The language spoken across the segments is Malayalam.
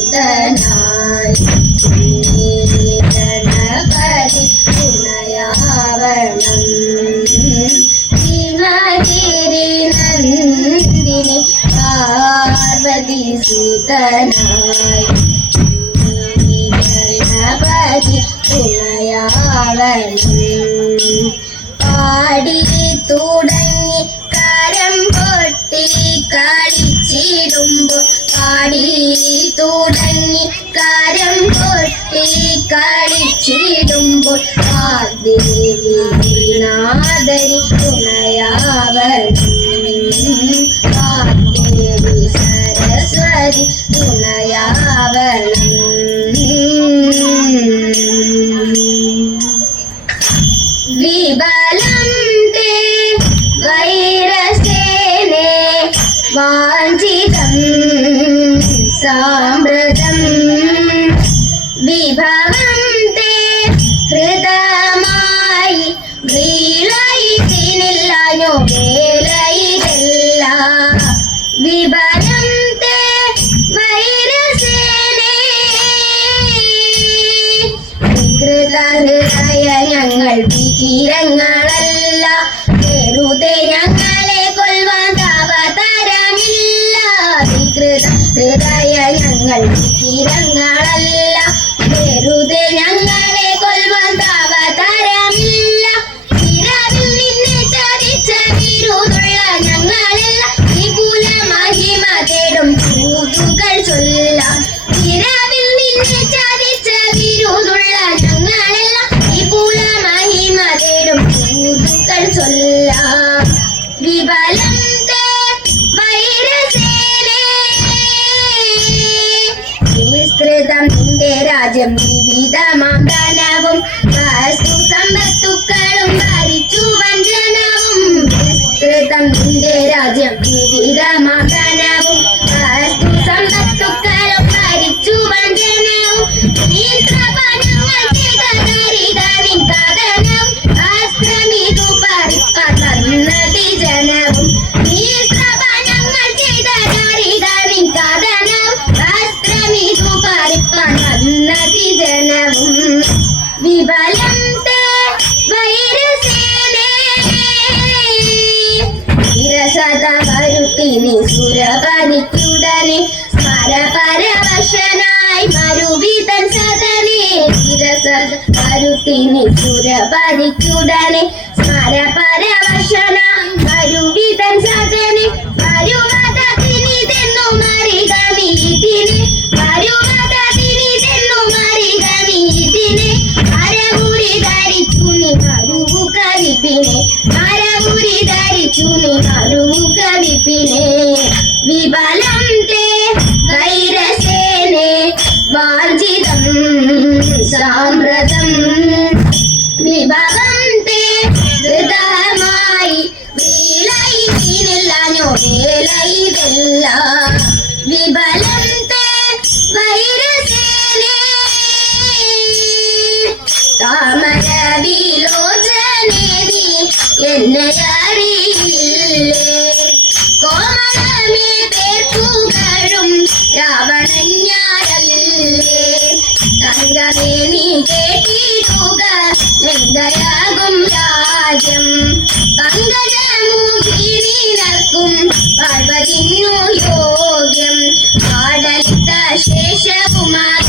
സുതനായി ഗണപതി തുണയാവണം ഹിമഗിരി നന്ദിനി പാർവതി സുതനായി ഗണപതി തുണയാവണം പാടി തുടങ്ങി കരം പൊട്ടി കളിച്ചിടുമ്പോൾ പാടി തുടങ്ങി കരം പൊട്ടി കളിച്ചിടുമ്പോൾ ദേവി തുണയാവണം ദേവി സരസ്വതി തുണയാവണം വിബലം തേ വൈരസേനേ വാഞ്ചിതം സാമ്പ്രതം വിഭവം തേ ഹൃദമായി വീളയിതിനില്ലാഞ്ഞോ വേലയിതല്ല വിബലം തേ വൈരസേനേ വികൃതഹൃദയ ഞങ്ങൾ വികിരങ്ങളല്ല വെറുതെ ഞങ്ങളെ കൊൽവാൻ അവതാരമില്ല വികൃത ഹൃദയ ഞങ്ങൾ വികിരങ്ങളല്ല വെറുതെ ഞങ്ങളെ കൊൽവാൻ അവതാരമില്ല ഇരവിൽ നിന്നെ ചതിച്ച വിരുതുള്ള ഞങ്ങളല്ല വിപുല മഹിമ തേടും കൂതുകൾ ചൊല്ലാം ഇരവിൽ നിന്നെ ചതിച്ച വിരുതുള്ള ഞങ്ങളല്ല വിപുല മഹിമ തേടും കൂതുകൾ ചൊല്ലാം വിബലം തേ വൈരസേനേ വിസ്തൃതം നിന്റെ രാജ്യം വിവിധമാം ധനവും വസ്തു സമ്പത്തുക്കളും ഭരിച്ചു വഞ്ചനവും വിസ്തൃതം നിന്റെ രാജ്യം വിവിധമാം ധനവും വസ്തു സമ്പത്തുക്കളും ഭരിച്ചു വഞ്ചനവും നീത്രപാനങ്ങൾ ചെയ്ത ദരിദ്രനിൻ കഥനവും അസ്ത്രമിതു പരിപ്പാൻ വന്നതി ജനവും നീത്രപാനങ്ങൾ ചെയ്ത ദരിദ്രനിൻ കഥനവും അസ്ത്രമിതു പരിപ്പാൻ വന്നതി ജനവും വിബലം തേ വൈരസേനേ വിരസത വരുത്തിനി സുരപനിക്കുടനെ സ്മരപരവശനായി മരുവിതൻ സദനെ വിരസത വരുത്തിനി സുരപനിക്കുടനെ സ്മരപരവശനായി മരുവിതൻ സദനെ വരുവതതിനിതെന്നു മറിക നീതിനെ വരുവതതിനിതെന്നു മറിക നീതിനെ മരവുരി ധരിച്ചു നീ മരുവു കവിപ്പിനെ മരവുരി ധരിച്ചു നീ മരുവു കവിപ്പിനെ വിബലം തേ വൈരസേനേ വാർജിതം സാമ്പ്രതം വിഭവം തേ ഹൃദയമായി വീളയിതിനില്ലാഞ്ഞോ വേലയിതല്ല വിബലം തേ വൈരസേനേ താമരവിലോചനേതി എന്നെ അറിയില്ലേ കോമളമേ പേർക്കുകളും രാവണൻ ഞാനല്ലേ തങ്കമേ നീ കേട്ടിടുക ലങ്കയാകും രാജ്യം പങ്കജമുഖി നിനക്കും പാർവതിന്നു യോഗ്യം പാടലിത്ത ശേഷവുമാകത്തിടണം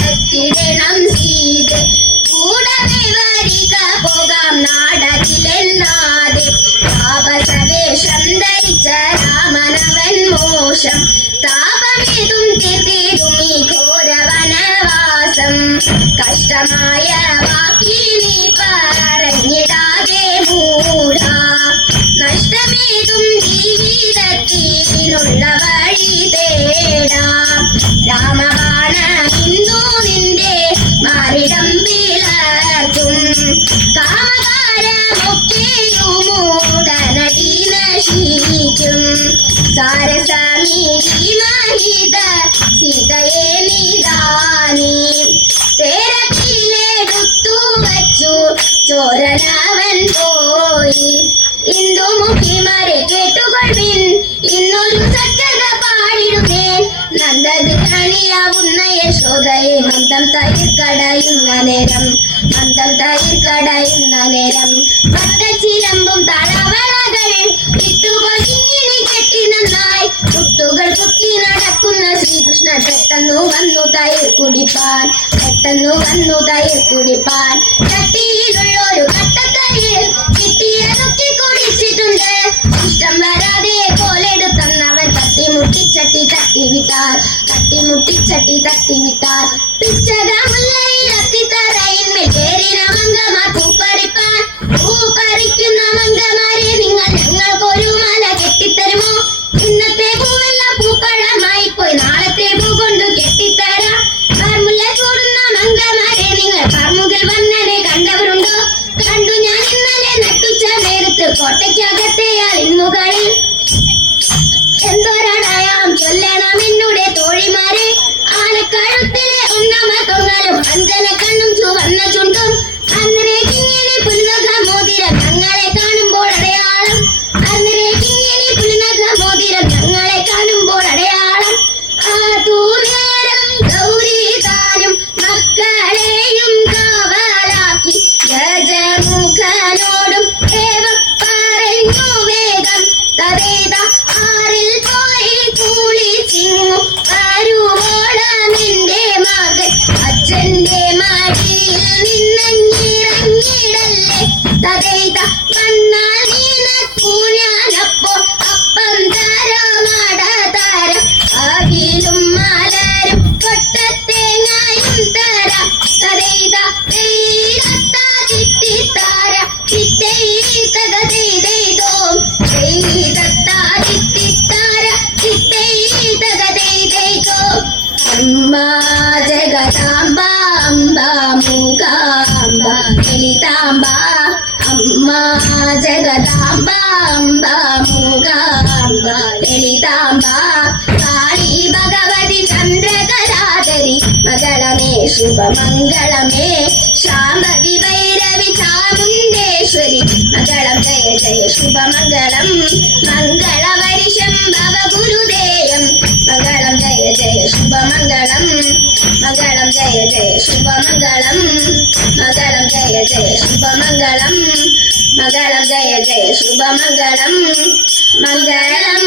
സീതെ കൂടവേ വരിക പോകാം നാടകിലെന്നാതെ താപസവേഷം ധരിച്ച രാമനവൻ മോശം താപമേതും തീർത്തിടും ഈ ഘോരവനവാസം കഷ്ടമായ വാക്കിനി പറഞ്ഞിടാതെ മൂഢ നഷ്ടമേതും ജീവിതത്തിനുള്ള വഴി തേടാം രാമബാണ ഹിന്ദു നിന്റെ മാറിടം പിളർത്തും കാമകാരമൊക്കെയുമൂടനടി നശിക്കും സാരസമീതി മഹിത സീതയെ നിദാനി തേരത്തിലെടുത്തു വച്ചു ചോരനവൻ പോയി ഇന്ദുമുഖിമാരെ കേട്ടുകൊള്ളിൻ ഇന്നൊരു സത്യത പാടിടുന്നേൻ മന്ദഗാനിയാവുന്ന യശോദയെ മന്ദം തയിർ കടയുന്ന നേരം പട്ടച്ചിലമ്പും തളവളകൾ വിട്ടുകൊഴിഞ്ഞിനി കെട്ടി നന്നായി കുട്ടുകൾ കുത്തി നടക്കുന്ന ശ്രീകൃഷ്ണ പെട്ടെന്നു വന്നു തയിർ കുടിപ്പാൻ ചട്ടിയിലുള്ളൊരു കട്ടത്തയിർ കിട്ടിയതൊക്കെ കുടിച്ചിട്ടുണ്ട് ഇഷ്ടം വരാതെ കോലെടുത്തന്നവൻ തട്ടിമുട്ടിച്ചട്ടി തട്ടിവിട്ടാർ പിച്ചകമുല്ലയിൽ അത്തിത്തറയിന്മേൽ ചേരിന മംഗമാർ പൂപ്പറിക്കുന്ന മംഗമാരെ നിങ്ങൾ ഞങ്ങൾക്കൊരു മാല കെട്ടിത്തരുമോ ഇന്നത്തെ പൂവെല്ലാം പൂപ്പഴമായി പോയി നാളത്തെ പൂ കൊണ്ട് കെട്ടിത്തരാം കാർമുല്ല ചൂടുന്ന മംഗമാരെ നിങ്ങൾ കാർമുകിൽ വന്നനെ കണ്ടവരുണ്ടോ കണ്ടു ഞാൻ ഇന്നലെ നട്ടുച്ച നേരത്ത് കോട്ടയ്ക്കകത്തെ മുകളിൽ എന്തൊരടയാം ചൊല്ലണം എന്നുടെ തോഴിമാരെ ആനക്കഴുത്തിലെ ഒന്നാമതൊങ്ങലും അഞ്ജന കണ്ണും ചുവന്ന ചുണ്ടും അന്നേക്കിങ്ങനെ പുലിനഖ മോതിരം ഞങ്ങളെ കാണുമ്പോൾ അടയാളം നേരം ഗൗരി താനും മക്കളെയും കാവലാക്കി ഗജമുഖനോടും പറഞ്ഞു വേഗം തതേത ആറിൽ പോയി കുളിച്ചിങ്ങു വരുവോളമെന്റെ മകൻ അച്ഛന്റെ മടിയിൽ നിന്നിറങ്ങിടല്ലേ തതേത വന്നാൽ നിനക്കു ഞാനപ്പോൾ അപ്പം തരാമട തരം അകിലും മലരും കൊട്ടത്തേങ്ങായും തരാം തതേത തിത്തിത്താര ചിത്തൈതകതേതേതോം അമ്മ ജഗദാംബ അംബ മൂകാംബ ലളിതാംബ അമ്മ ജഗദാംബ അംബ മൂകാംബ ലളിതാംബ കാളി ഭഗവതി ചന്ദ്രകലാധരി മംഗളമേ ശുഭമംഗളമേ ശാംഭവി ഭൈരവി ചാമുണ്ടേശ്വരി മംഗളം ജയ ജയ ശുഭമംഗളം മംഗളവരിഷം ഭവ ഗുരുദേയം മംഗളം ജയ ജയ ശുഭമംഗളം മംഗളം ജയ ജയ ശുഭമംഗളം മംഗളം ജയ ജയ ശുഭമംഗളം മംഗളം ജയ ജയ ശുഭമംഗളം മംഗളം